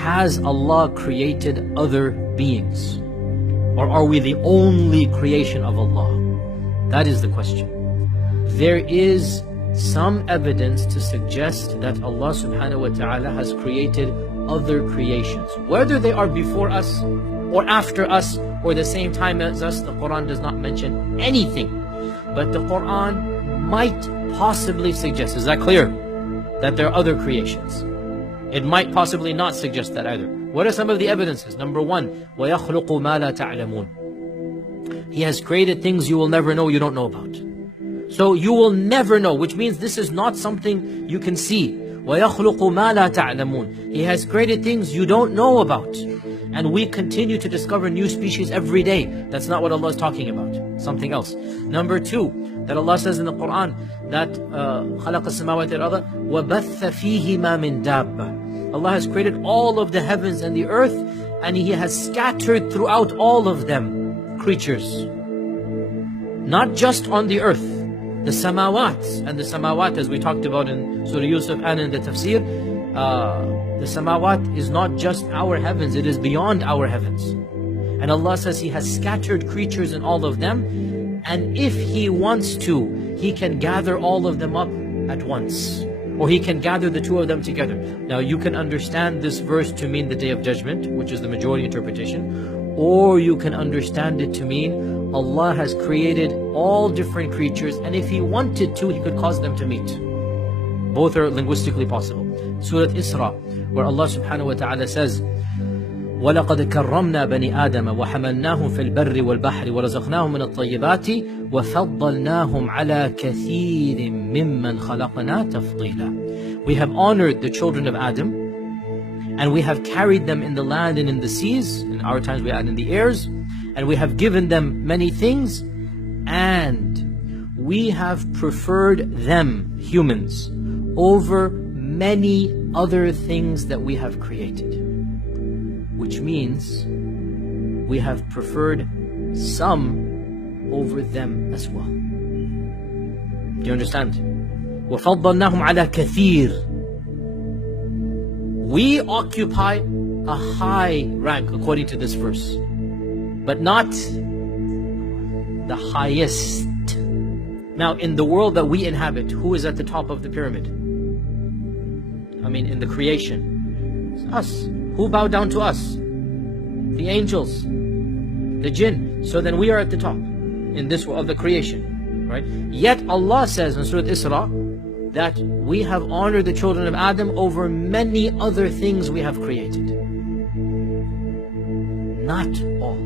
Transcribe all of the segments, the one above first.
has Allah created other beings? Or are we the only creation of Allah? That is the question. There is some evidence to suggest that Allah subhanahu wa ta'ala has created other creations. Whether they are before us or after us or the same time as us, the Quran does not mention anything. But the Quran might possibly suggest, is that clear? That there are other creations. It might possibly not suggest that either. What are some of the evidences? Number one, وَيَخْلُقُ مَا لَا تَعْلَمُونَ. He has created things you will never know, you don't know about. So you will never know, which means this is not something you can see. وَيَخْلُقُ مَا لَا تَعْلَمُونَ. He has created things you don't know about. And we continue to discover new species every day. That's not what Allah is talking about. Something else. Number two, that Allah says in the Quran that خَلَقَ السَّمَاوَاتِ وَالْأَرْضَ وَبَثَّ فِيهِمَا مِن دَابَّةٍ. Allah has created all of the heavens and the earth, and He has scattered throughout all of them creatures. Not just on the earth. The samawat, and the samawat, as we talked about in Surah Yusuf and in the tafsir, the samawat is not just our heavens, it is beyond our heavens. And Allah says He has scattered creatures in all of them, and if He wants to, He can gather all of them up at once. Or He can gather the two of them together. Now you can understand this verse to mean the Day of Judgment, which is the majority interpretation, or you can understand it to mean Allah has created all different creatures, and if He wanted to, He could cause them to meet. Both are linguistically possible. Surah Isra, where Allah subhanahu wa ta'ala says, وَلَقَدْ كَرَّمْنَا بَنِي آدَمَ وَحَمَلْنَاهُمْ فِي الْبَرِّ وَالْبَحْرِ وَرَزَقْنَاهُمْ مِنَ الطَّيِّبَاتِ وَفَضَّلْنَاهُمْ عَلَى كَثِيرٍ مِّمَّنْ خَلَقْنَا تَفْضِيلًا. We have honored the children of Adam, and we have carried them in the land and in the seas. In our times we add in the airs. And we have given them many things, and we have preferred them, humans, over many other things that we have created. Which means we have preferred some over them as well. Do you understand? وَفَضَّلْنَاهُمْ عَلَى كَثِيرٍ. We occupy a high rank according to this verse, but not the highest. Now, in the world that we inhabit, who is at the top of the pyramid? I mean, in the creation, it's us. Who bowed down to us? The angels, the jinn. So then we are at the top in this world of the creation, right? Yet Allah says in Surah Isra that we have honored the children of Adam over many other things we have created. Not all.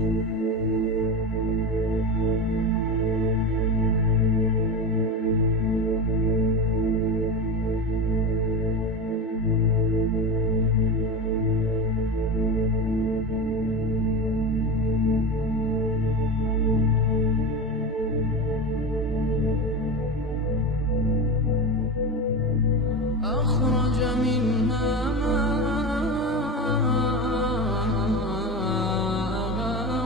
أخرج منها ماءها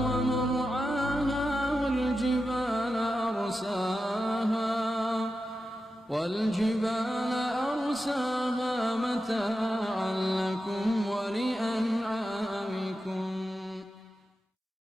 ومرعاها والجبال أرساها متاعا